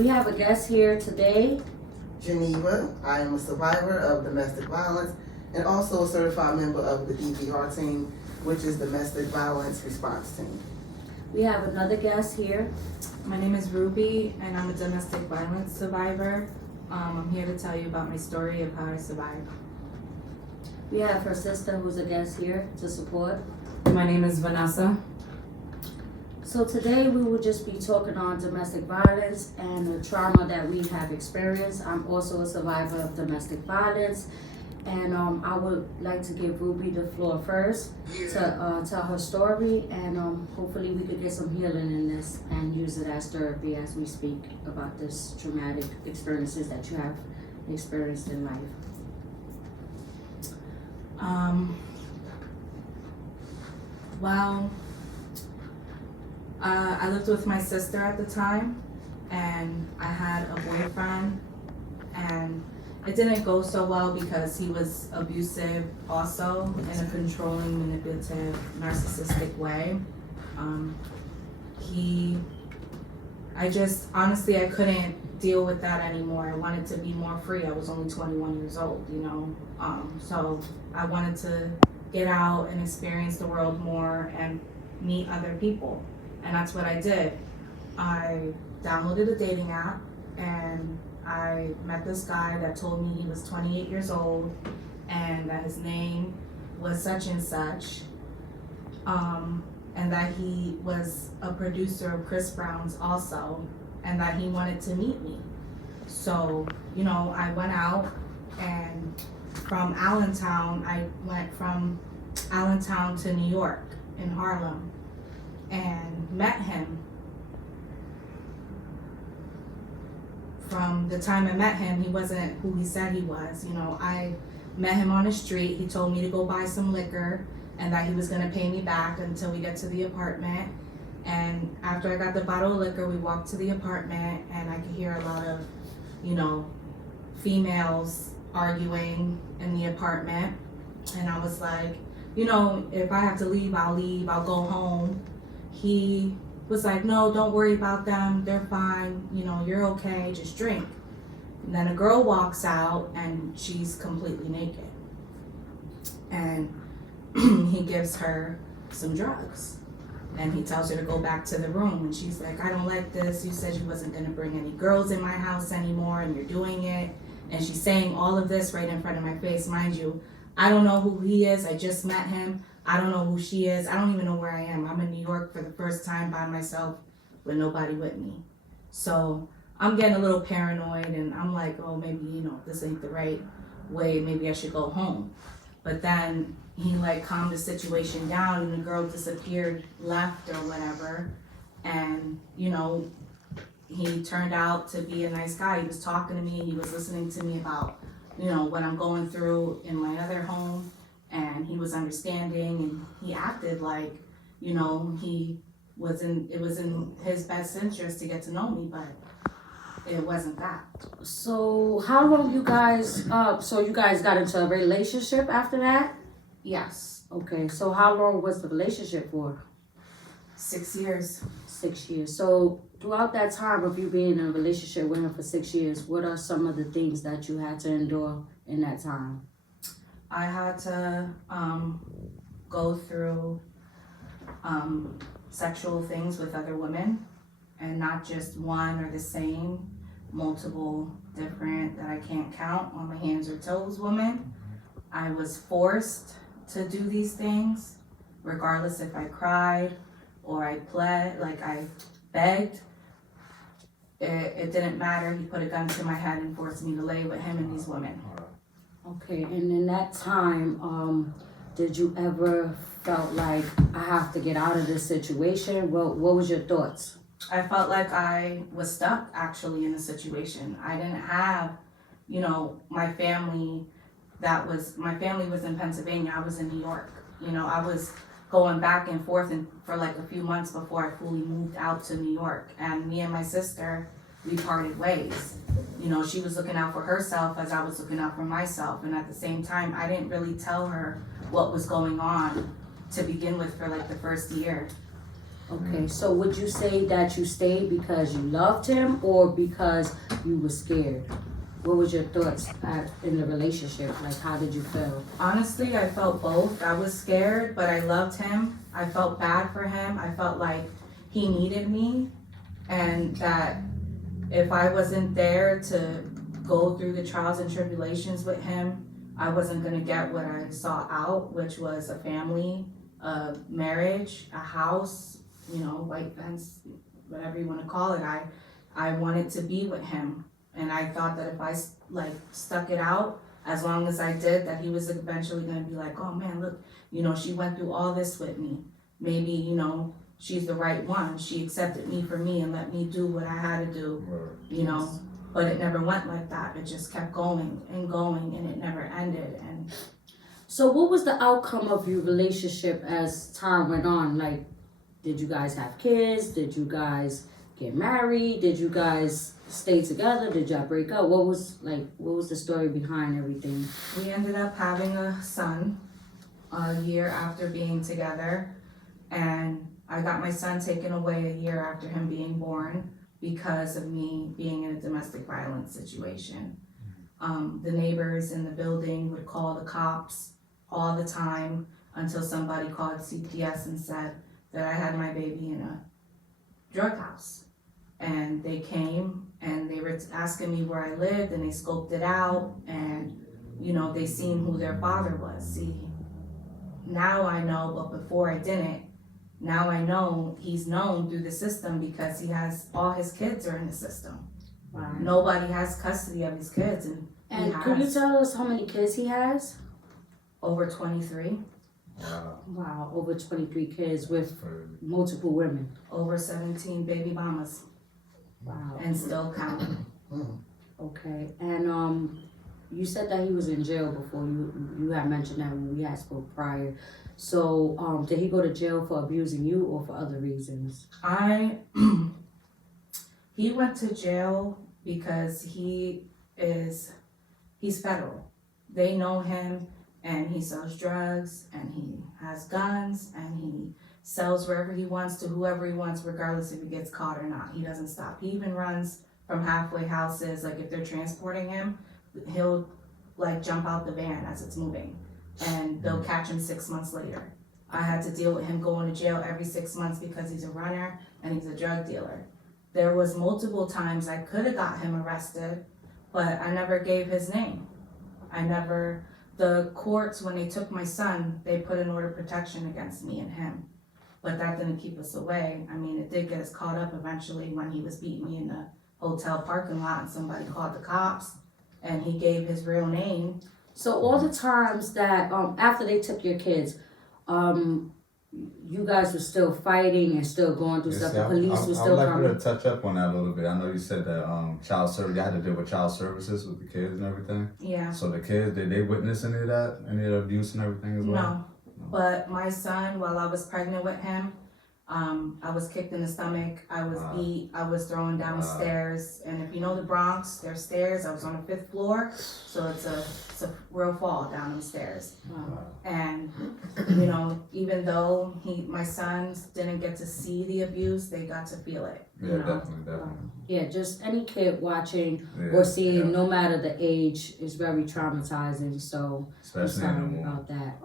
We have a guest here today. Geneva. I am a survivor of domestic violence and also a certified member of the DVR team, which is Domestic Violence Response Team. We have another guest here. My name is Ruby, and I'm a domestic violence survivor. I'm here to tell you about my story of how I survived. We have her sister who's a guest here to support. My name is Vanessa. So today we will just be talking on domestic violence and the trauma that we have experienced. I'm also a survivor of domestic violence, and I would like to give Ruby the floor first to tell her story, and hopefully we could get some healing in this and use it as therapy as we speak about this traumatic experiences that you have experienced in life. I lived with my sister at the time, and I had a boyfriend, and it didn't go so well because he was abusive also in a controlling, manipulative, narcissistic way. Honestly, I couldn't deal with that anymore. I wanted to be more free. I was only 21 years old, so I wanted to get out and experience the world more and meet other people. And that's what I did. I downloaded a dating app and I met this guy that told me he was 28 years old and that his name was such and such, and that he was a producer of Chris Brown's also, and that he wanted to meet me. So, I went out, and from Allentown, I went from Allentown to New York in Harlem and met him. From the time I met him, he wasn't who he said he was. I met him on the street. He told me to go buy some liquor and that he was gonna pay me back until we get to the apartment. And after I got the bottle of liquor, we walked to the apartment, and I could hear a lot of, females arguing in the apartment. And I was like, if I have to leave, I'll go home. He was like, no, don't worry about them. They're fine. You're okay. Just drink. And then a girl walks out and she's completely naked. And he gives her some drugs. And he tells her to go back to the room. And she's like, I don't like this. You said you wasn't going to bring any girls in my house anymore, and you're doing it. And she's saying all of this right in front of my face. Mind you, I don't know who he is. I just met him. I don't know who she is. I don't even know where I am. I'm in New York for the first time by myself with nobody with me. So I'm getting a little paranoid, and I'm like, oh, maybe, this ain't the right way. Maybe I should go home. But then he calmed the situation down, and the girl disappeared, left or whatever. And, he turned out to be a nice guy. He was talking to me. He was listening to me about, what I'm going through in my other home. And he was understanding, and he acted like, it was in his best interest to get to know me, but it wasn't that. So how long you guys got into a relationship after that? Yes. Okay, so how long was the relationship for? 6 years. 6 years. So throughout that time of you being in a relationship with him for 6 years, what are some of the things that you had to endure in that time? I had to go through sexual things with other women, and not just one or the same, multiple different that I can't count on my hands or toes women. I was forced to do these things, regardless if I cried or I pled, I begged. It didn't matter. He put a gun to my head and forced me to lay with him and these women. Okay, and in that time, did you ever felt like I have to get out of this situation? What was your thoughts? I felt like I was stuck actually in a situation. I didn't have, my family my family was in Pennsylvania. I was in New York. I was going back and forth for a few months before I fully moved out to New York. And me and my sister, we parted ways. She was looking out for herself as I was looking out for myself. And at the same time, I didn't really tell her what was going on to begin with for the first year. Okay, so would you say that you stayed because you loved him or because you were scared? What was your thoughts in the relationship? Like, how did you feel? Honestly, I felt both. I was scared, but I loved him. I felt bad for him. I felt like he needed me, and that if I wasn't there to go through the trials and tribulations with him, I wasn't gonna get what I sought out, which was a family, a marriage, a house, white fence, whatever you wanna call it. I wanted to be with him, and I thought that if I stuck it out, as long as I did, that he was eventually gonna be like, oh man, look, she went through all this with me. Maybe, she's the right one. She accepted me for me and let me do what I had to do, But it never went like that. It just kept going, and it never ended. And so what was the outcome of your relationship as time went on? Like, did you guys have kids? Did you guys get married? Did you guys stay together? Did y'all break up? What was the story behind everything? we ended up having a son a year after being together, and I got my son taken away a year after him being born because of me being in a domestic violence situation. The neighbors in the building would call the cops all the time until somebody called CPS and said that I had my baby in a drug house. And they came and they were asking me where I lived, and they scoped it out, and they seen who their father was. See, now I know, but before I didn't. Now I know he's known through the system because he has all his kids are in the system. Wow. Nobody has custody of his kids, And could you tell us how many kids he has? over 23, Wow, over 23 kids with multiple women. over 17 baby mamas, Wow. and still counting. Okay, and you said that he was in jail before. You had mentioned that when we had spoke prior. So did he go to jail for abusing you or for other reasons? He went to jail because he's federal. They know him, and he sells drugs, and he has guns, and he sells wherever he wants to whoever he wants, regardless if he gets caught or not. He doesn't stop. He even runs from halfway houses. Like, if they're transporting him, he'll jump out the van as it's moving, and they'll catch him 6 months later. I had to deal with him going to jail every 6 months because he's a runner and he's a drug dealer. There was multiple times I could have got him arrested, but I never gave his name. The courts, when they took my son, they put an order of protection against me and him. But that didn't keep us away. I mean, it did get us caught up eventually when he was beating me in the hotel parking lot, and somebody called the cops, and he gave his real name. So all the times that after they took your kids, you guys were still fighting and still going through stuff. The police was still coming. I'd like coming. to touch up on that a little bit. I know you said that child service, you had to deal with child services with the kids and everything. Yeah. So the kids, did they witness any of that, any of the abuse and everything as well? No. But my son, while I was pregnant with him, I was kicked in the stomach, I was beat, I was thrown downstairs, and if you know the Bronx, there's stairs, I was on the 5th floor, so it's a real fall down them stairs. And, even though my sons didn't get to see the abuse, they got to feel it. Yeah, definitely. Yeah, just any kid watching or seeing, no matter the age, is very traumatizing. So especially I'm sorry about that.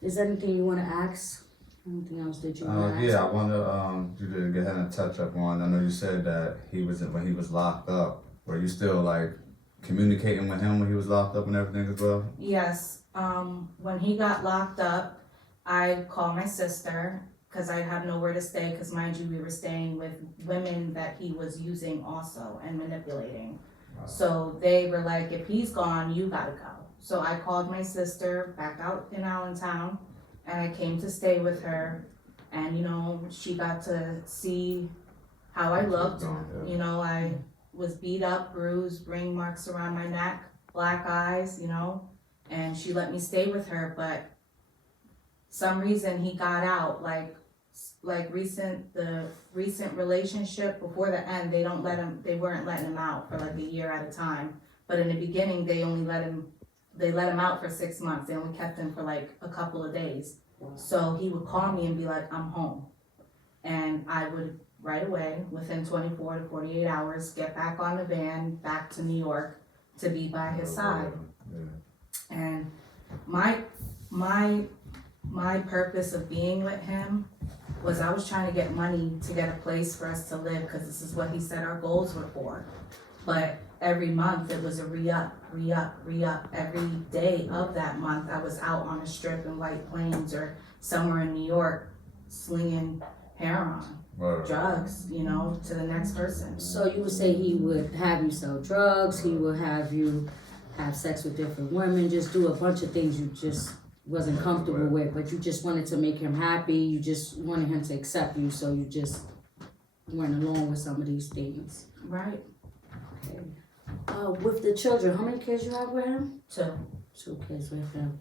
Is there anything you want to ask? Anything else that you want to ask? Yeah, I want you to go ahead and touch up on. I know you said that when he was locked up. Were you still communicating with him when he was locked up and everything as well? Yes. When he got locked up, I called my sister because I had nowhere to stay. Because mind you, we were staying with women that he was using also and manipulating. Wow. So they were like, "If he's gone, you gotta go." So I called my sister back out in Allentown, and I came to stay with her, and she got to see how I looked. I was beat up, bruised, ring marks around my neck, black eyes, and she let me stay with her. But some reason he got out, the recent relationship before the end, they weren't letting him out for a year at a time. But in the beginning, they let him out for 6 months. They only kept him for a couple of days. So he would call me and be like, "I'm home." and I would right away, within 24 to 48 hours, get back on the van, back to New York to be by his side. And my purpose of being with him was I was trying to get money to get a place for us to live, because this is what he said our goals were for. But every month it was a re-up. Every day of that month I was out on a strip in White Plains or somewhere in New York slinging heroin, drugs, you know, to the next person. So you would say he would have you sell drugs, he would have you have sex with different women, just do a bunch of things you just wasn't comfortable with, but you just wanted to make him happy, you just wanted him to accept you, so you just went along with some of these things. Right. Okay. With the children, how many kids you have with him? 2. 2 kids with him.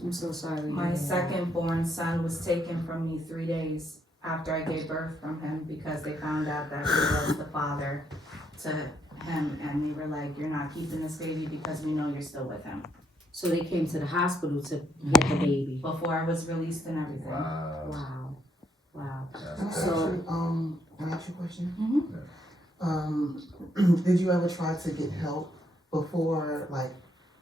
I'm so sorry. My second born son was taken from me 3 days after I gave birth from him, because they found out that he was the father to him, and they were like, you're not keeping this baby because we know you're still with him. So they came to the hospital to get the baby. Before I was released and everything. Wow. Can I So, ask you a question? Mm-hmm. Did you ever try to get help before, like,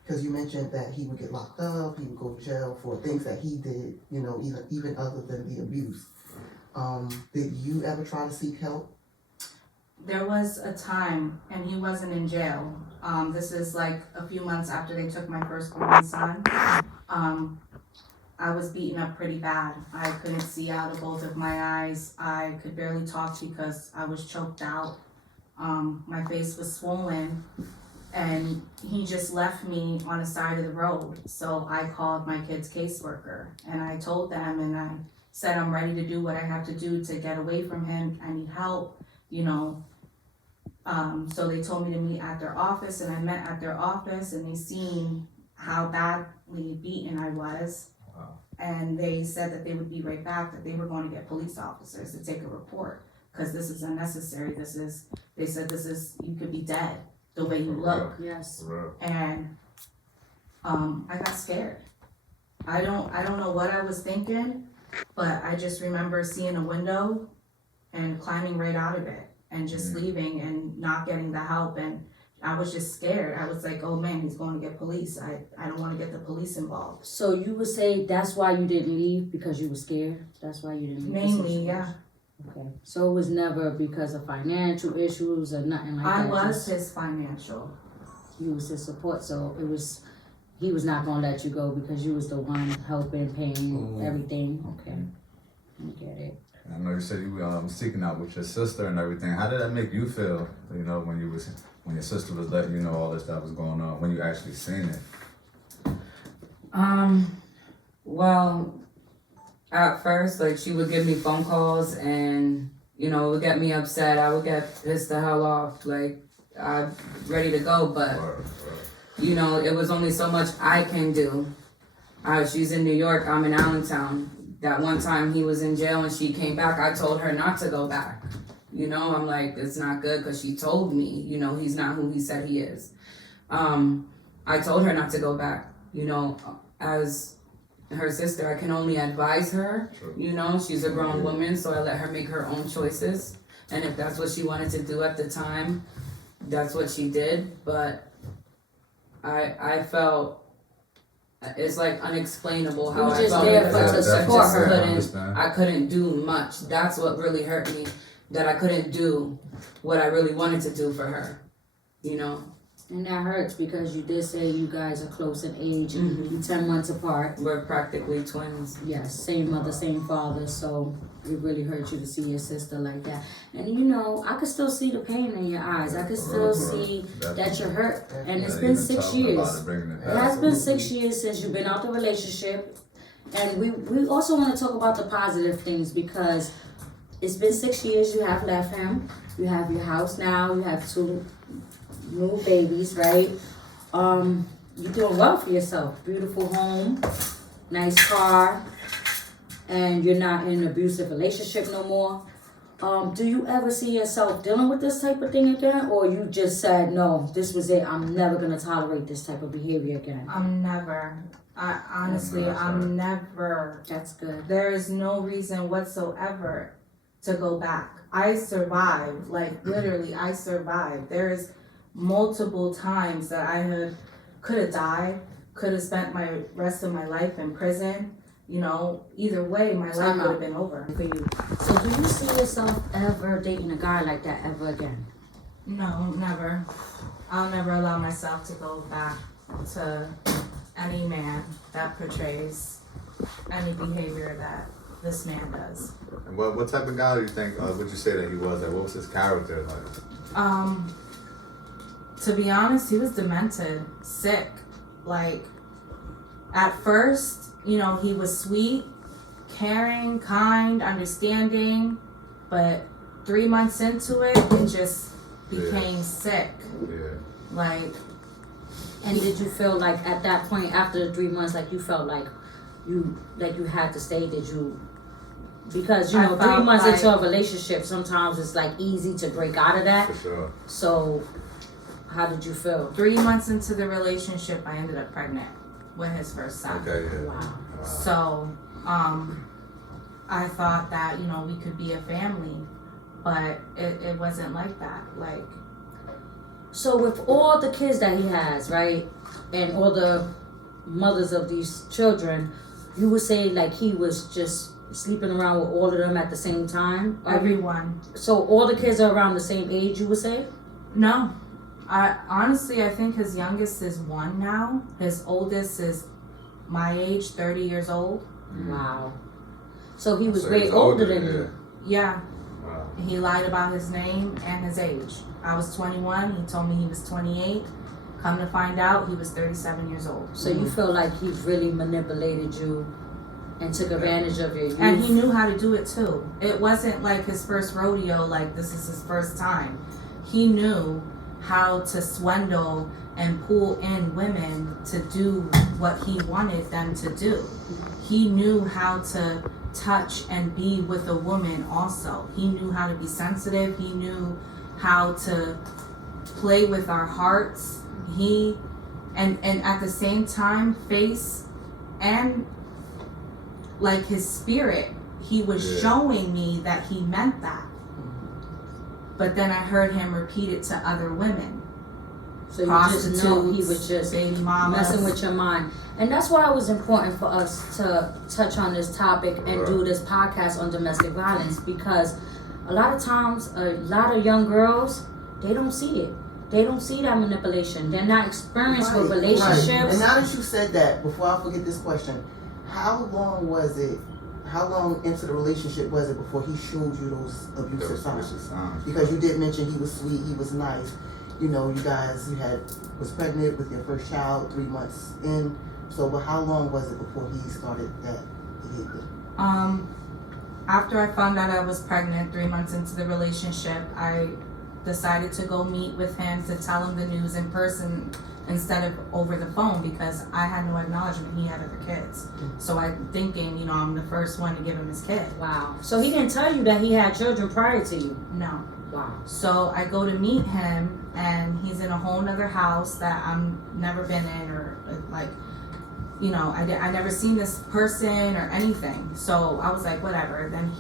because you mentioned that he would get locked up, he would go to jail for things that he did, you know, even other than the abuse. Did you ever try to seek help? There was a time, and he wasn't in jail. This is like a few months after they took my firstborn son. I was beaten up pretty bad. I couldn't see out of both of my eyes. I could barely talk because I was choked out. My face was swollen, and he just left me on the side of the road. So I called my kid's caseworker, and I told them, and I said I'm ready to do what I have to do to get away from him. I need help, you know. So they told me to meet at their office, and I met at their office, and they seen how badly beaten I was. And they said that they would be right back, that they were going to get police officers to take a report, because this is unnecessary. They said you could be dead the way you look. yes. And I got scared. I don't know what I was thinking, but I just remember seeing a window and climbing right out of it and just leaving and not getting the help. And I was just scared. I was like, oh man, he's going to get police. I don't want to get the police involved. So you would say that's why you didn't leave, because you were scared? That's why you didn't leave? Mainly, yeah. Okay. So it was never because of financial issues or nothing like that? I was his financial. You was his support, so he was not gonna let you go because you was the one helping, paying everything? Okay. I get it. I know you said you were seeking out with your sister and everything. How did that make you feel, you know, when your sister was letting you know all this stuff was going on, when you actually seen it? Well, at first, like, she would give me phone calls and, you know, it would get me upset. I would get pissed the hell off. Like, I'm ready to go, but, you know, it was only so much I can do. She's in New York, I'm in Allentown. That one time he was in jail and she came back, I told her not to go back. You know, I'm like, it's not good, because she told me, you know, he's not who he said he is. I told her not to go back. You know, as her sister, I can only advise her. You know, she's a grown woman, so I let her make her own choices. And if that's what she wanted to do at the time, that's what she did. But I felt it's like unexplainable how You were I just felt, there because to support her. I couldn't do much. That's what really hurt me, that I couldn't do what I really wanted to do for her, you know. And that hurts because you did say you guys are close in age, 10 months apart. We're practically twins. Yes, same mother, same father, so it really hurt you to see your sister like that. And you know, I could still see the pain in your eyes. I could still see that you're hurt. And it's been 6 years. It has been 6 years since you've been out the relationship. And we also want to talk about the positive things, because it's been 6 years you have left him. You have your house now, you have 2 new babies, right? You're doing well for yourself. Beautiful home, nice car, and you're not in an abusive relationship no more. Do you ever see yourself dealing with this type of thing again, or you just said, no, this was it, I'm never gonna tolerate this type of behavior again? I'm never Honestly, I'm never. That's good. There is no reason whatsoever to go back. I survived, like literally, I survived. There's multiple times that could have died, could have spent my rest of my life in prison. You know, either way, my life would have been over. For you. So do you see yourself ever dating a guy like that ever again? No, never. I'll never allow myself to go back to any man that portrays any behavior that this man does. And what type of guy do you think, would you say that he was? Like, what was his character like? To be honest, he was demented, sick. Like, at first, you know, he was sweet, caring, kind, understanding, but 3 months into it, it just became sick. Yeah. Like, And did you feel like at that point, after the 3 months, like you felt like you had to stay? Did you? Because you know, 3 months into a relationship, sometimes it's like easy to break out of that. For sure. So, how did you feel? 3 months into the relationship, I ended up pregnant with his first son. Okay, yeah. Wow. So, I thought that, you know, we could be a family, but it wasn't like that. Like, So with all the kids that he has, right, and all the mothers of these children, you would say like he was just sleeping around with all of them at the same time? everyone. So all the kids are around the same age, you would say? No. I think his youngest is 1 now. His oldest is my age, 30 years old. Wow. So he was So way he's older than you. Yeah. Wow. He lied about his name and his age. I was 21. He told me he was 28. Come to find out, he was 37 years old. So you feel like he really manipulated you and took advantage of your youth. And he knew how to do it too. It wasn't like his first rodeo, like this is his first time. He knew how to swindle and pull in women to do what he wanted them to do. He knew how to touch and be with a woman also. He knew how to be sensitive. He knew how to play with our hearts. And at the same time face and like his spirit, he was showing me that he meant that. But then I heard him repeat it to other women. So you just know he was just baby mamas, messing with your mind. And that's why it was important for us to touch on this topic and do this podcast on domestic violence, because a lot of times, a lot of young girls, they don't see it. They don't see that manipulation. They're not experienced with relationships. Right. And now that you said that, before I forget this question, how long into the relationship was it before he showed you those abusive signs? Because you did mention he was sweet, he was nice. You know, you was pregnant with your first child 3 months in. So, but how long was it before he started that behavior? After I found out I was pregnant, 3 months into the relationship, I decided to go meet with him to tell him the news in person instead of over the phone, because I had no acknowledgement he had other kids. So I'm thinking, you know, I'm the first one to give him his kid. Wow. So he didn't tell you that he had children prior to you? No. Wow. So I go to meet him, and he's in a whole nother house that I'm never been in, or like, you know, I never seen this person or anything. So I was like, whatever. Then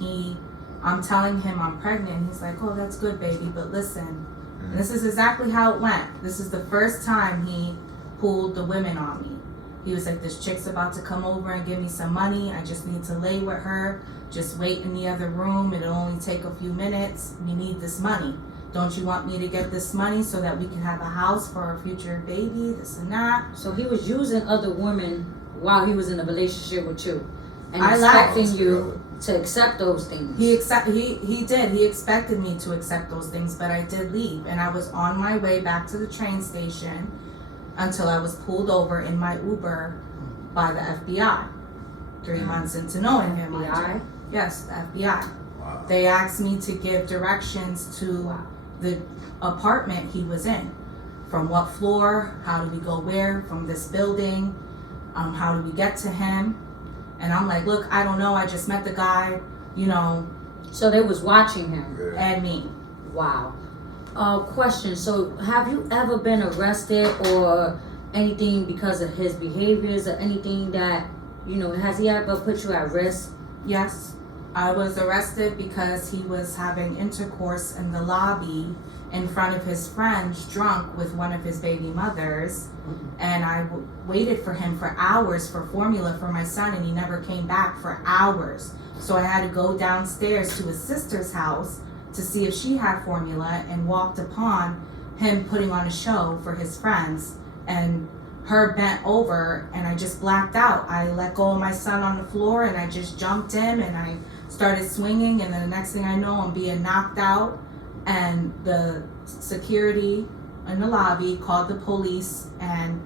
I'm telling him I'm pregnant. He's like, oh, that's good, baby. But listen, and this is exactly how it went. This is the first time he pulled the women on me. He was like, this chick's about to come over and give me some money. I just need to lay with her. Just wait in the other room. It'll only take a few minutes. We need this money. Don't you want me to get this money so that we can have a house for our future baby, this and that? So he was using other women while he was in a relationship with you, and I expecting you to accept those things. He did. He expected me to accept those things, but I did leave, and I was on my way back to the train station until I was pulled over in my Uber by the FBI. 3 months into knowing him. FBI? Yes, the FBI. Wow. They asked me to give directions to the apartment he was in. From what floor, how do we go where, from this building, how do we get to him? And I'm like, look, I don't know, I just met the guy, you know. So they was watching him. And me. Wow. Question, so have you ever been arrested or anything because of his behaviors or anything that, you know, has he ever put you at risk? Yes, I was arrested because he was having intercourse in the lobby in front of his friends, drunk with one of his baby mothers. And I waited for him for hours for formula for my son, and he never came back for hours. So I had to go downstairs to his sister's house to see if she had formula, and walked upon him putting on a show for his friends, and her bent over, and I just blacked out. I let go of my son on the floor, and I just jumped him, and I started swinging, and then the next thing I know, I'm being knocked out, and the security in the lobby called the police, and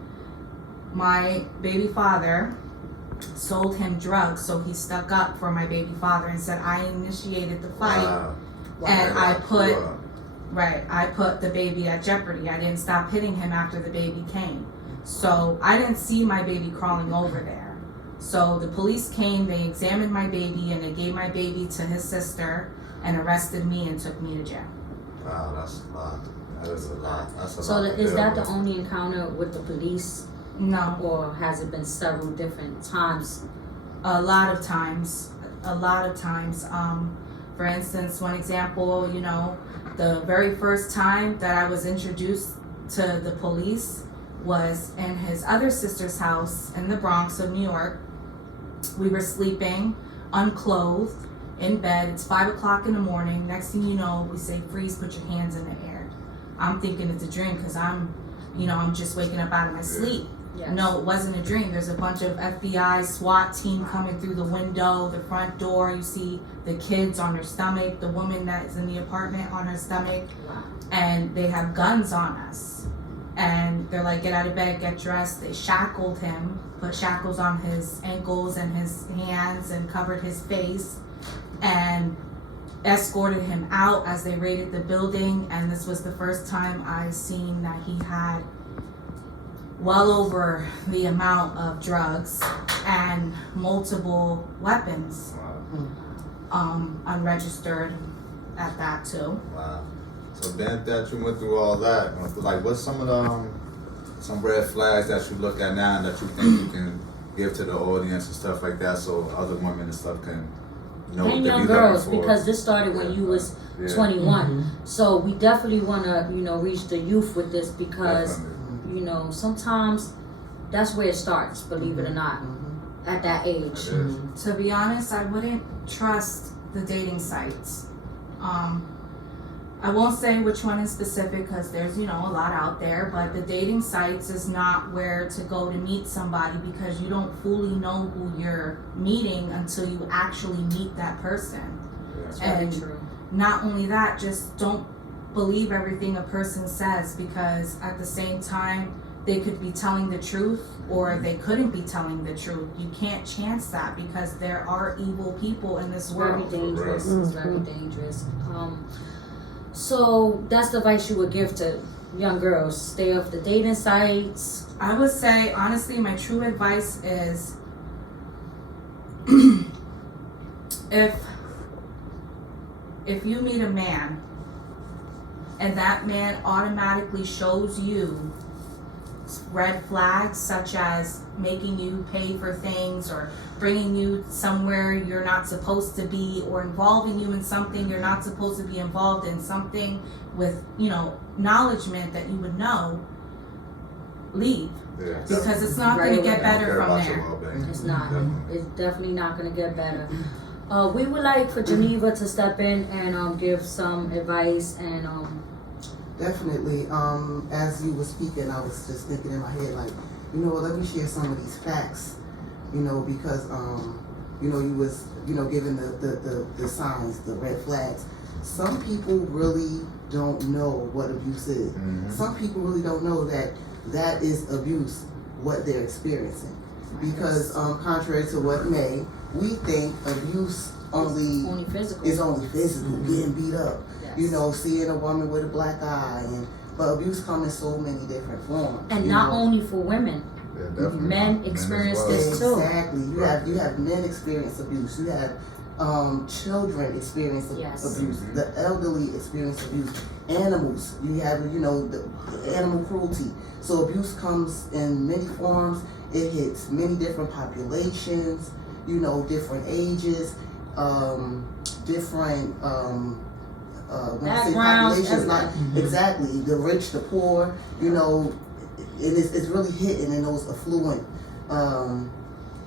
my baby father sold him drugs, so he stuck up for my baby father and said, I initiated the fight. Wow. And I put the baby at jeopardy. I didn't stop hitting him after the baby came. So I didn't see my baby crawling over there. So the police came, they examined my baby, and they gave my baby to his sister and arrested me and took me to jail. Wow, that's a lot. That is a lot. That's a So lot. is that the only encounter with the police, No, or has it been several different times? a lot of times. For instance, one example, you know, the very first time that I was introduced to the police was in his other sister's house in the Bronx of New York. We were sleeping, unclothed, in bed. It's 5 o'clock in the morning. Next thing you know, we say, freeze, put your hands in the air. I'm thinking it's a dream because I'm just waking up out of my sleep. Yes. No, it wasn't a dream. There's a bunch of FBI SWAT team coming through the window, the front door. You see the kids on their stomach, the woman that is in the apartment on her stomach, Wow. and they have guns on us. And they're like, get out of bed, get dressed. They shackled him, put shackles on his ankles and his hands, and covered his face, and escorted him out as they raided the building. And this was the first time I seen that he had well over the amount of drugs and multiple weapons, unregistered at that too. Wow. So then that you went through all that, like what's some of the some red flags that you look at now that you think you can give to the audience and stuff like that, so other women and stuff can know what And they young be girls, looking for? because this started when you was 21. So we definitely want to, you know, reach the youth with this, because Definitely. you know, sometimes that's where it starts, believe it or not, at that age. It is. To be honest, I wouldn't trust the dating sites. I won't say which one in specific because there's, you know, a lot out there, but the dating sites is not where to go to meet somebody, because you don't fully know who you're meeting until you actually meet that person. That's And very true. not only that, just don't believe everything a person says, because at the same time, they could be telling the truth or they couldn't be telling the truth. You can't chance that, because there are evil people in this Very world. dangerous. It's very dangerous. So that's the advice you would give to young girls: stay off the dating sites. I would say, honestly, my true advice is if you meet a man and that man automatically shows you red flags, such as making you pay for things or bringing you somewhere you're not supposed to be, or involving you in something you're not supposed to be involved in, something with, you know, acknowledgement that you would know, leave. Yeah, Because it's not going to get better care from about there. your well-being. It's not. Definitely. It's definitely not gonna get better. We would like for Geneva to step in and give some advice and Definitely. As you were speaking, I was just thinking in my head, like, you know, let me share some of these facts, you know, because, you know, you was, you know, giving the signs, the red flags. Some people really don't know what abuse is. Some people really don't know that that is abuse, what they're experiencing. Because, contrary to what we think abuse only physical. is only physical, getting beat up. Yes. You know, seeing a woman with a black eye, but abuse comes in so many different forms. And you not know. only for women. Yeah, definitely. Men as experience well. this too. Exactly. You have men experience abuse. You have children experience Yes. abuse, the elderly experience abuse, animals, you have, the animal cruelty. So abuse comes in many forms, it hits many different populations, different ages, different, when I say Backgrounds, populations, not exactly, the rich, the poor, it's really hitting in those affluent,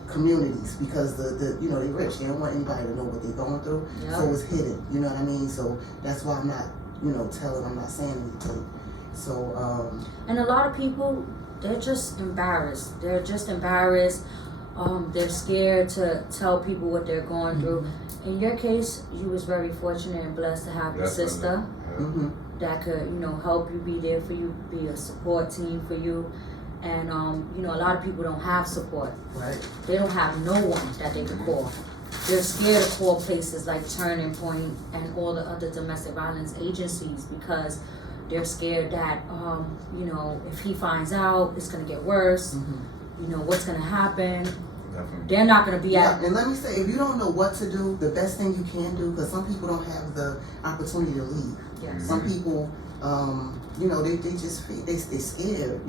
communities because they're rich. They don't want anybody to know what they're going through. Yep. So it's hidden. You know what I mean? So that's why I'm not, I'm not saying anything. So and a lot of people, they're just embarrassed. They're scared to tell people what they're going through. In your case, you was very fortunate and blessed to have a sister that could, help you, be there for you, be a support team for you. And, a lot of people don't have support. Right. They don't have no one that they can call. They're scared to call places like Turning Point and all the other domestic violence agencies because they're scared that, if he finds out, it's going to get worse. What's going to happen. Definitely. They're not going to be Yeah, and let me say, if you don't know what to do, the best thing you can do, because some people don't have the opportunity to leave. Yes. Some people, they scared,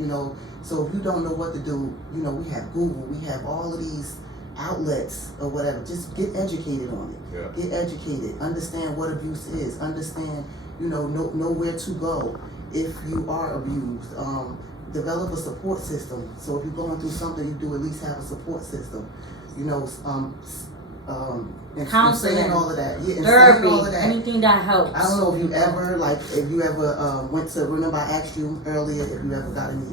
So if you don't know what to do, we have Google, we have all of these outlets or whatever. Just get educated on it. Yeah. Get educated. Understand what abuse is. Understand, know where to go if you are abused. Develop a support system. So if you're going through something, you do at least have a support system. And Counseling, saying all of that. Yeah, and therapy, saying all of that. anything that helps. I don't know if you ever went to, remember I asked you earlier if you ever got any,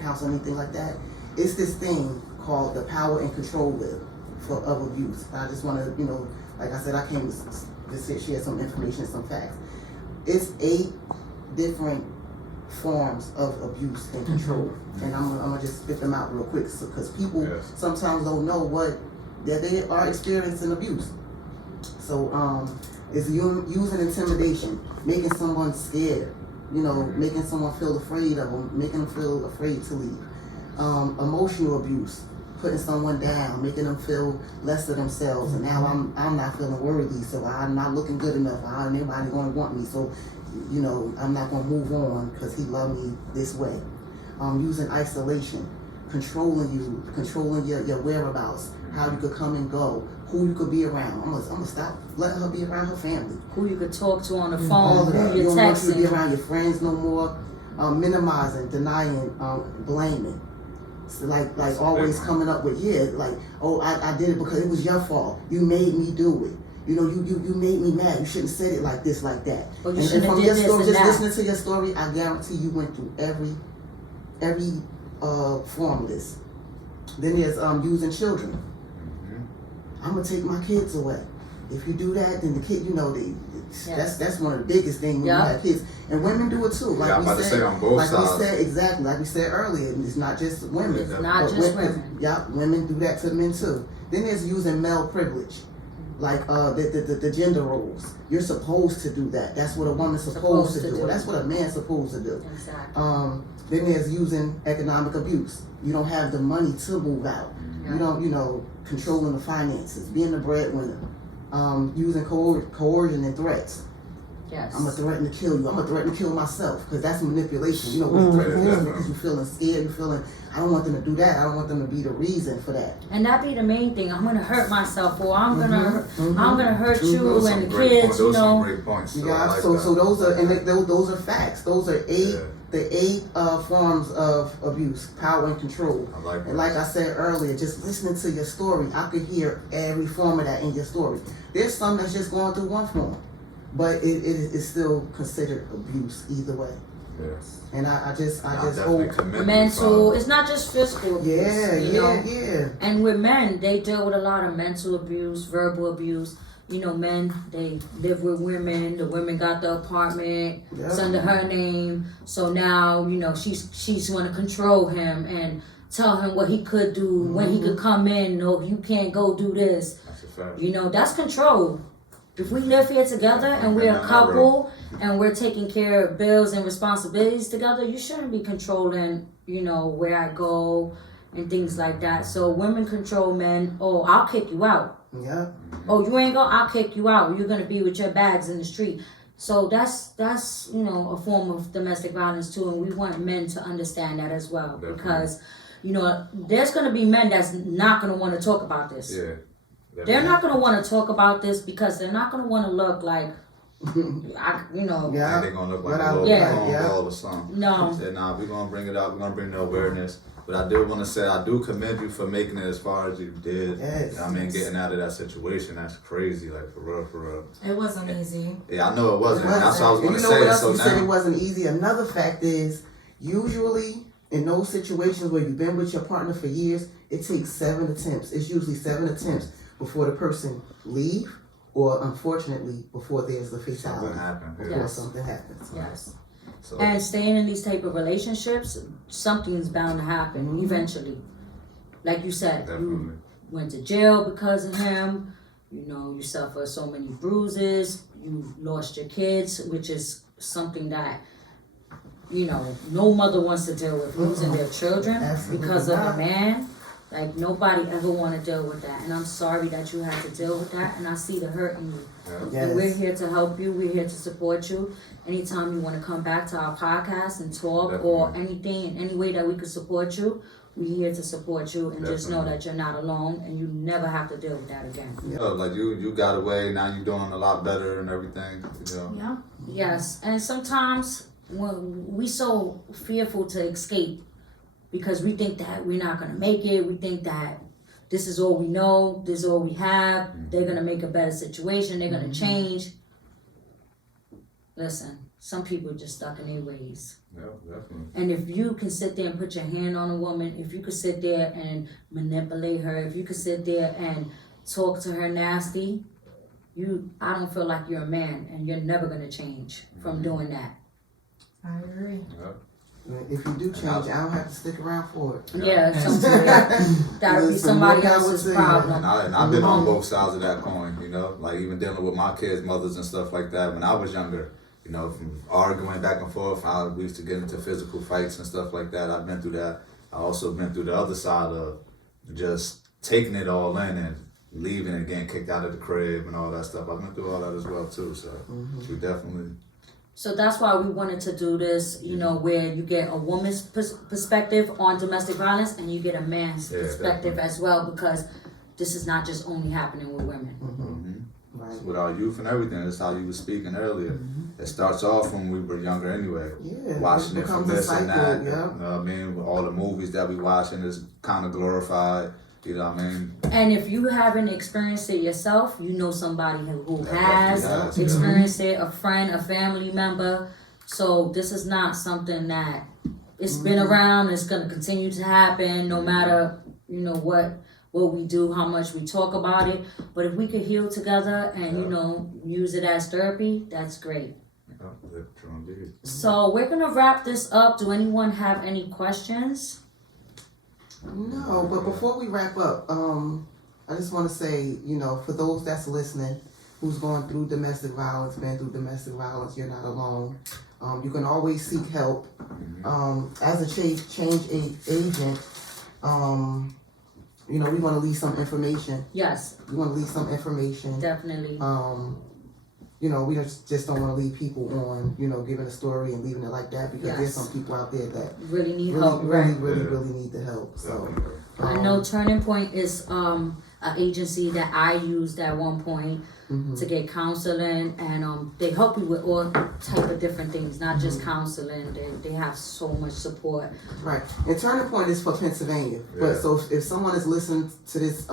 counseling, anything like that. It's this thing called the power and control wheel of abuse. I just want to, like I said, I came to share some information, some facts. It's 8 different forms of abuse and control. And I'm gonna just spit them out real quick because people sometimes don't know that they are experiencing abuse. So it's using intimidation, making someone scared, making someone feel afraid of them, making them feel afraid to leave. Emotional abuse, putting someone down, making them feel less of themselves, and now I'm not feeling worthy, so I'm not looking good enough. Nobody gonna want me, so I'm not gonna move on because he loved me this way. Using isolation, controlling your whereabouts, how you could come and go, who you could be around. I'm gonna stop letting her be around her family. Who you could talk to on the phone, All of that. who You you're don't want you to be texting. around your friends no more. Minimizing, denying, blaming. So like always coming up with I did it because it was your fault. You made me do it. You made me mad. You shouldn't have said it like this, like that. Or you And shouldn't from have your did this story, and just that. listening to your story, I guarantee you went through every form of this. Then there's using children. I'm gonna take my kids away. If you do that, then the kid, that's one of the biggest things when you have kids. And women do it too. Like I'm we about to said, say on both sides. Like we said earlier, it's not just women. It's not just women. Yeah, women do that to men too. Then there's using male privilege. Like the gender roles. You're supposed to do that. That's what a woman's supposed to do. Or that's what a man's supposed to do. Exactly. Then there's using economic abuse. You don't have the money to move out. You don't, controlling the finances, being the breadwinner, using coercion and threats. Yes. I'm gonna threaten to kill you. I'm gonna threaten to kill myself because that's manipulation. When you threaten to kill because you're feeling scared, you're feeling, I don't want them to do that. I don't want them to be the reason for that. And that be the main thing. I'm gonna hurt myself, or I'm gonna hurt you Those and the some great kids. points. Those some great points. You So, got I like so that. those are those are facts. Those are the 8 forms of abuse, power and control. I like And like I said earlier, just listening to your story, I could hear every form of that in your story. There's some that's just going through one form, but it is still considered abuse either way. Yes. And I just definitely hope. commitment mental. from- It's not just physical abuse. Yeah. And with men, they deal with a lot of mental abuse, verbal abuse. Men, they live with women. The women got the apartment. Yeah. It's under her name. So now, she's going to control him and tell him what he could do, when he could come in. No, you can't go do this. That's a fact. That's control. If we live here together and we're a couple and we're taking care of bills and responsibilities together, you shouldn't be controlling, where I go and things like that. So women control men. Oh, I'll kick you out. Yeah. Oh, you ain't I'll kick you out. You're gonna be with your bags in the street. So that's a form of domestic violence too, and we want men to understand that as well. Definitely. Because there's gonna be men that's not gonna want to talk about this. Yeah. They're not gonna want to talk about this because they're not gonna want to look like Yeah. They're gonna look like a little ball or something. No. Said, nah, we're gonna bring it up. We're gonna bring the awareness. But I do want to say, I do commend you for making it as far as you did. Yes. I mean, getting out of that situation, that's crazy. Like, for real, for real. It wasn't easy. Yeah, I know it wasn't. That's what I was And going to you know what say. else So you said it now, wasn't easy? Another fact is, usually in those situations where you've been with your partner for years, it takes 7 attempts. It's usually 7 attempts before the person leave, or unfortunately, before there's the fatality. something happened. Yeah. Before Yes. something happens. Yes. So, And staying in these type of relationships, something's bound to happen eventually. Like you said, definitely. you went to jail because of him. You suffered so many bruises. You lost your kids, which is something that, no mother wants to deal with, losing their children Absolutely because of not. a man. Like, nobody ever want to deal with that. And I'm sorry that you had to deal with that. And I see the hurt in you. Yeah. And we're Yes. here to help you. We're here to support you. Anytime you want to come back to our podcast and talk or anything, in any way that we could support you, we're here to support you. And just know Definitely. that you're not alone and you never have to deal with that again. Like, you got away. Now you're doing a lot better and everything. Yeah. Yes. And sometimes when we so fearful to escape because we think that we're not going to make it. We think that this is all we know. This is all we have. They're going to make a better situation. They're going to change. Listen, some people are just stuck in their ways. Yeah, definitely. And if you can sit there and put your hand on a woman, if you could sit there and manipulate her, if you could sit there and talk to her nasty, I don't feel like you're a man, and you're never gonna change from doing that. I agree. Yeah. If you do change, I don't have to stick around for it. Yeah, that'll be Listen, somebody what I would else's say, problem. And I've been on both sides of that coin, like even dealing with my kids' mothers and stuff like that when I was younger, from arguing back and forth, we used to get into physical fights and stuff like that. I've been through that. I also been through the other side of just taking it all in and leaving and getting kicked out of the crib and all that stuff. I've been through all that as well too, so we definitely. So that's why we wanted to do this, where you get a woman's perspective on domestic violence and you get a man's perspective as well, because this is not just only happening with women. Right. With our youth and everything, that's how you were speaking earlier. It starts off when we were younger anyway. Yeah, Watching it from becomes a this and cycle, that. yeah. You know what I mean? All the movies that we watching is kind of glorified. You know what I mean? And if you haven't experienced it yourself, you know somebody who has has, experienced it, a friend, a family member. So this is not something that it's been around. It's going to continue to happen no matter, what we do, how much we talk about it. But if we could heal together and, use it as therapy, that's great. Yeah, true indeed. So we're going to wrap this up. Do anyone have any questions? No, but before we wrap up, I just want to say, for those that's listening, who's going through domestic violence, been through domestic violence, you're not alone. You can always seek help. As a change agent, we want to leave some information. Yes, We want to leave some information. definitely. We just don't want to leave people on, giving a story and leaving it like that, because there's some people out there that Really need help, right? really need the help. So I know Turning Point is an agency that I used at one point to get counseling, and they help you with all type of different things, not just counseling. They have so much support. right. And Turning Point is for Pennsylvania. But so if someone is listening to this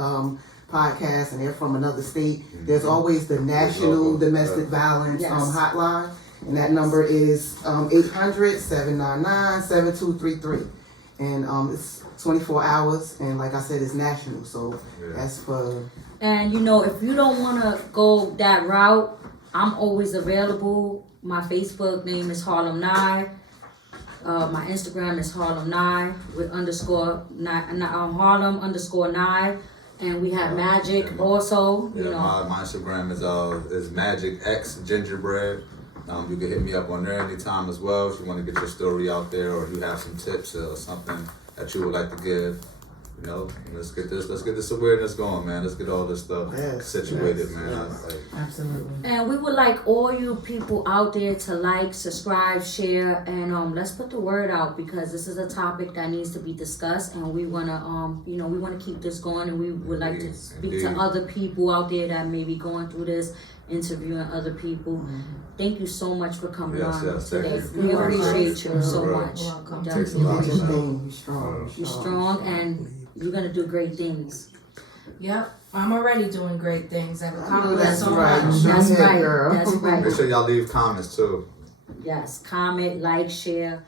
podcast and they're from another state, there's always the National Domestic Violence hotline, and that number is 800-799-7233, and it's 24 hours, and like I said, it's national, so that's for. And if you don't want to go that route, I'm always available. My Facebook name is HARLEMNAI. My Instagram is HARLEMNAI with Harlem_9. And we have Magic also. Yeah, my Instagram is Magic X Gingerbread. You can hit me up on there anytime as well if you want to get your story out there, or you have some tips or something that you would like to give. You know, let's get this awareness going, man. Let's get all this stuff situated, man. Absolutely. And we would like all you people out there to like, subscribe, share, and let's put the word out, because this is a topic that needs to be discussed, and we wanna we wanna keep this going, and we would like to speak to other people out there that may be going through this, interviewing other people. Thank you so much for coming on today. We appreciate you so much. You're strong. You're strong, and you're gonna do great things. Yep, I'm already doing great things. I've accomplished That's so right. much. That's right. Girl. That's right. Make sure y'all leave comments too. Yes, comment, like, share.